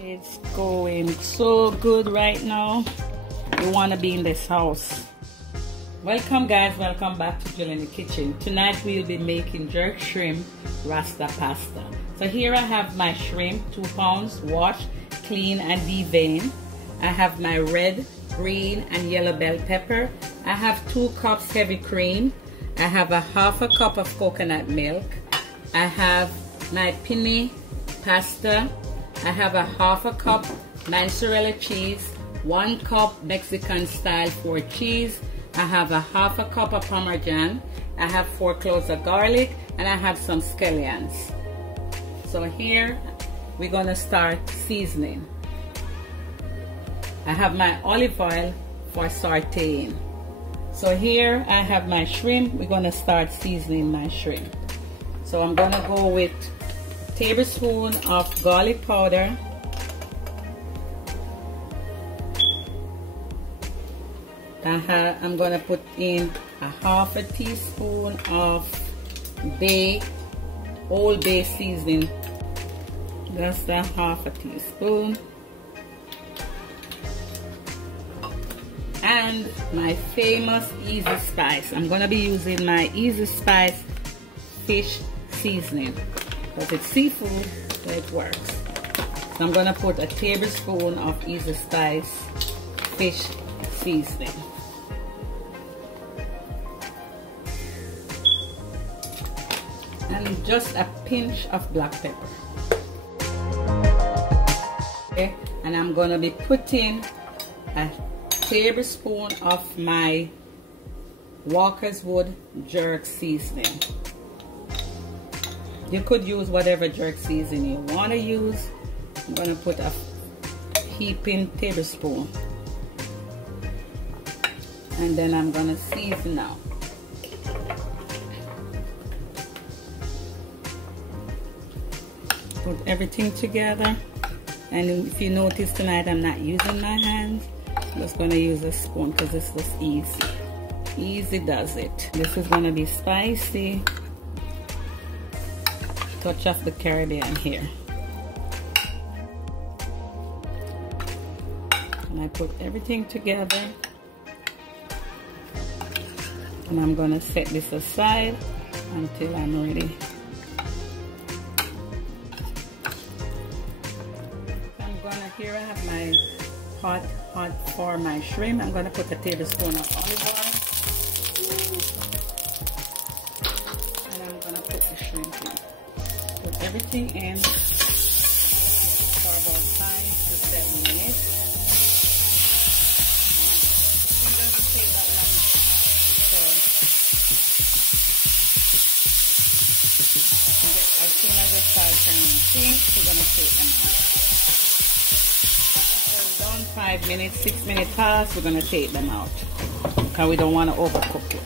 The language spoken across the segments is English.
It's going so good right now. You want to be in this house. Welcome guys, welcome back to Jill in the Kitchen. Tonight we'll be making jerk shrimp Rasta pasta. So here I have my shrimp, 2 pounds, washed, clean and deveined. I have my red, green and yellow bell pepper. I have 2 cups heavy cream. I have a half a cup of coconut milk. I have my penne pasta. I have a half a cup mozzarella cheese, 1 cup Mexican style 4 cheese. I have a half a cup of Parmesan. I have 4 cloves of garlic and I have some scallions. So here we're gonna start seasoning. I have my olive oil for sauteing. So here I have my shrimp. We're gonna start seasoning my shrimp. So I'm gonna go with a tablespoon of garlic powder, I'm gonna put in a half a teaspoon of Old Bay seasoning. That's a half a teaspoon. And my famous Easy Spice. I'm gonna be using my Easy Spice fish seasoning because it's seafood, so it works. So I'm gonna put a tablespoon of Easy Spice fish seasoning. And just a pinch of black pepper. Okay, and I'm gonna be putting a tablespoon of my Walker's Wood jerk seasoning. You could use whatever jerk seasoning you want to use. I'm gonna put a heaping tablespoon, and then I'm gonna season now. Put everything together, and if you notice tonight I'm not using my hands. I'm just going to use a spoon because it's just easy. Easy does it. This is going to be spicy. Touch of the Caribbean here. And I put everything together. And I'm going to set this aside until I'm ready. Here I have my hot for my shrimp. I'm going to put a tablespoon of olive oil. And I'm going to put the shrimp in. Put everything in for about 5 to 7 minutes. It doesn't take that long. So as soon as they start turning pink, we're going to take them out. 5 minutes, 6 minutes past, we're going to take them out because we don't want to overcook it.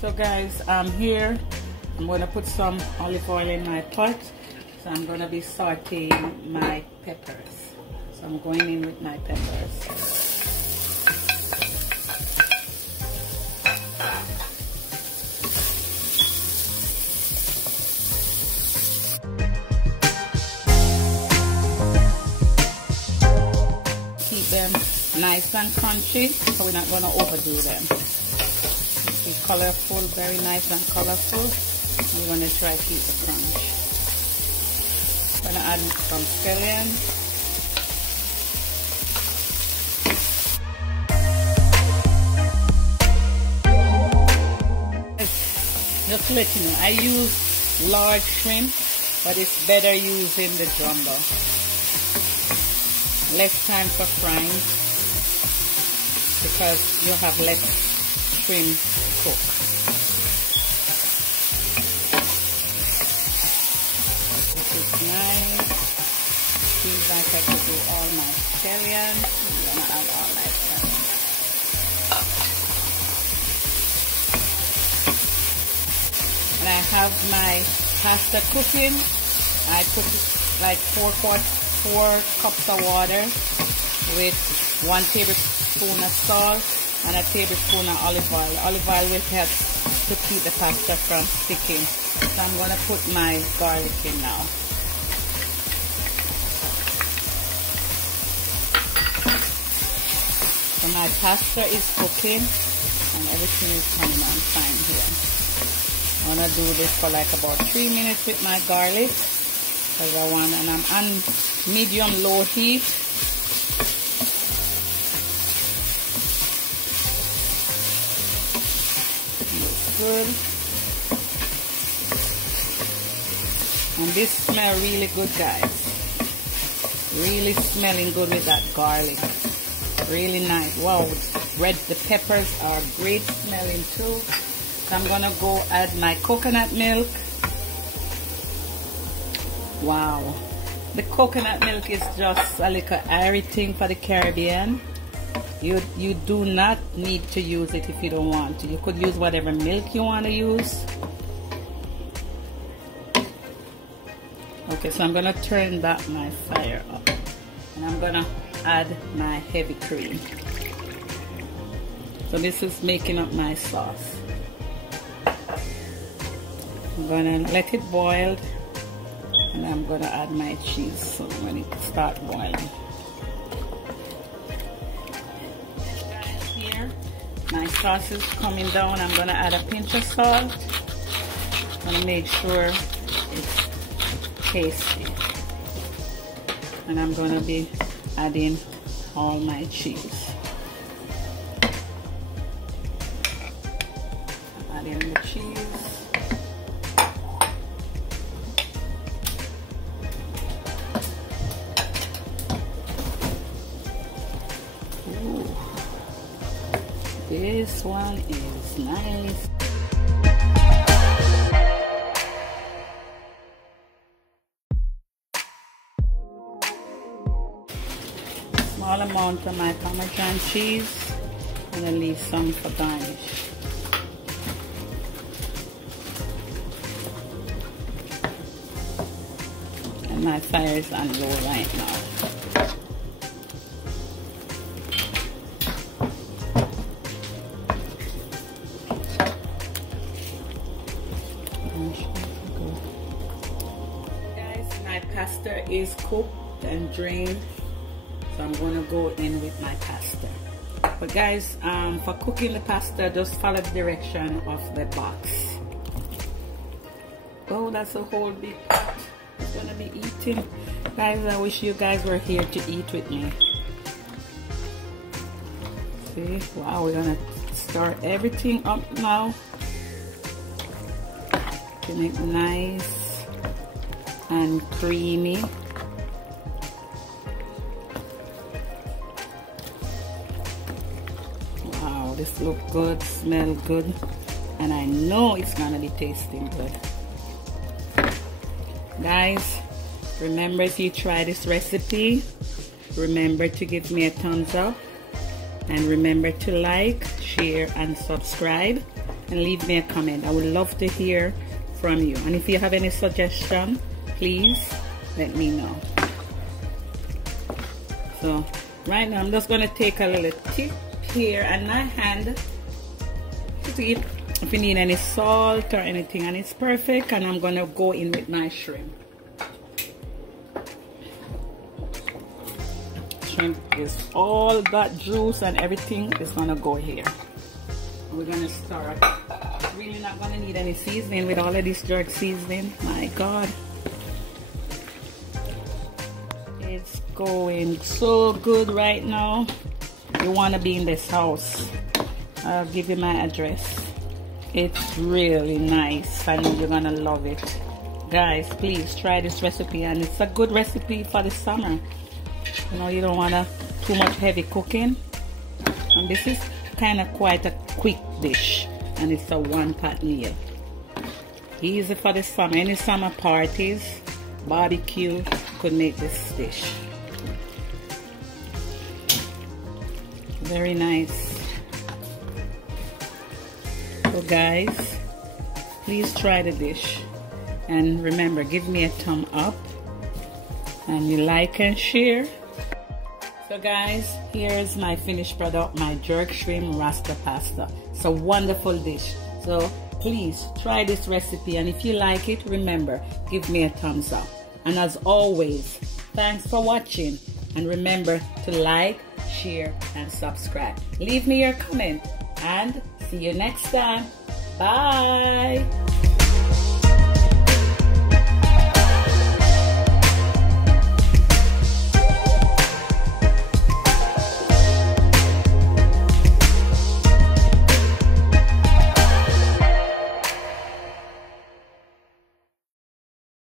So guys, I'm here. I'm going to put some olive oil in my pot. So I'm going to be sauteing my peppers. So I'm going in with my peppers. Them nice and crunchy, so we're not going to overdo them. Be colorful, very nice and colorful. We're going to try to keep the crunch. I'm going to add some scallions. Just to let you know, I use large shrimp, but it's better using the jumbo. Less time for frying because you have less shrimp to cook. This is nice. Seems like I could do all my scallions. I'm gonna add all my scallions. And I have my pasta cooking. I put like 4 cups of water with 1 tablespoon of salt, and a tablespoon of olive oil. Olive oil will help to keep the pasta from sticking. So I'm going to put my garlic in now. So my pasta is cooking and everything is coming on fine here. I'm going to do this for like about 3 minutes with my garlic. Because I want, and I'm on medium low heat. Looks good. And this smells really good, guys. Really smelling good with that garlic. Really nice. Wow, the peppers are great smelling too. So I'm gonna go add my coconut milk. Wow, the coconut milk is just a little airy thing for the Caribbean. You do not need to use it if you don't want to. You could use whatever milk you want to use. Okay, so I'm gonna turn back my fire up, and I'm gonna add my heavy cream. So this is making up my sauce. I'm gonna let it boil, and I'm gonna add my cheese so when it starts boiling. Here, my sauce is coming down. I'm gonna add a pinch of salt. I'm gonna make sure it's tasty. And I'm gonna be adding all my cheese. I'm adding the cheese. Ooh, this one is nice. Small amount of my Parmesan cheese, and I'll leave some for garnish. And my fire is on low right now. Guys, my pasta is cooked and drained. So I'm going to go in with my pasta. But guys, for cooking the pasta, just follow the direction of the box. Oh, that's a whole big pot. It's going to be eating. Guys, I wish you guys were here to eat with me. See? Wow, we're going to stir everything up now. To make it nice and creamy. This look good, smell good, and I know it's gonna be tasting good. Guys, remember, if you try this recipe, remember to give me a thumbs up, and remember to like, share, and subscribe, and leave me a comment. I would love to hear from you, and if you have any suggestion, please let me know. So right now I'm just gonna take a little tip here and my hand to see if you need any salt or anything, and it's perfect. And I'm gonna go in with my shrimp. Shrimp is all that juice and everything is gonna go here. We're gonna start. Really not gonna need any seasoning with all of this jerk seasoning. My God, it's going so good right now. You want to be in this house. I'll give you my address. It's really nice. I know you're gonna love it. Guys, please try this recipe, and it's a good recipe for the summer. You know, you don't want too much heavy cooking, and this is kind of quite a quick dish, and it's a one-pot meal. Easy for the summer. Any summer parties, barbecue, you could make this dish. Very nice. So guys, please try the dish, and remember, give me a thumb up, and you like and share. So guys, here's my finished product, my jerk shrimp Rasta pasta. It's a wonderful dish. So please try this recipe, and if you like it, remember, give me a thumbs up. And as always, thanks for watching, and remember to like, share, and subscribe. Leave me your comment, and see you next time. Bye.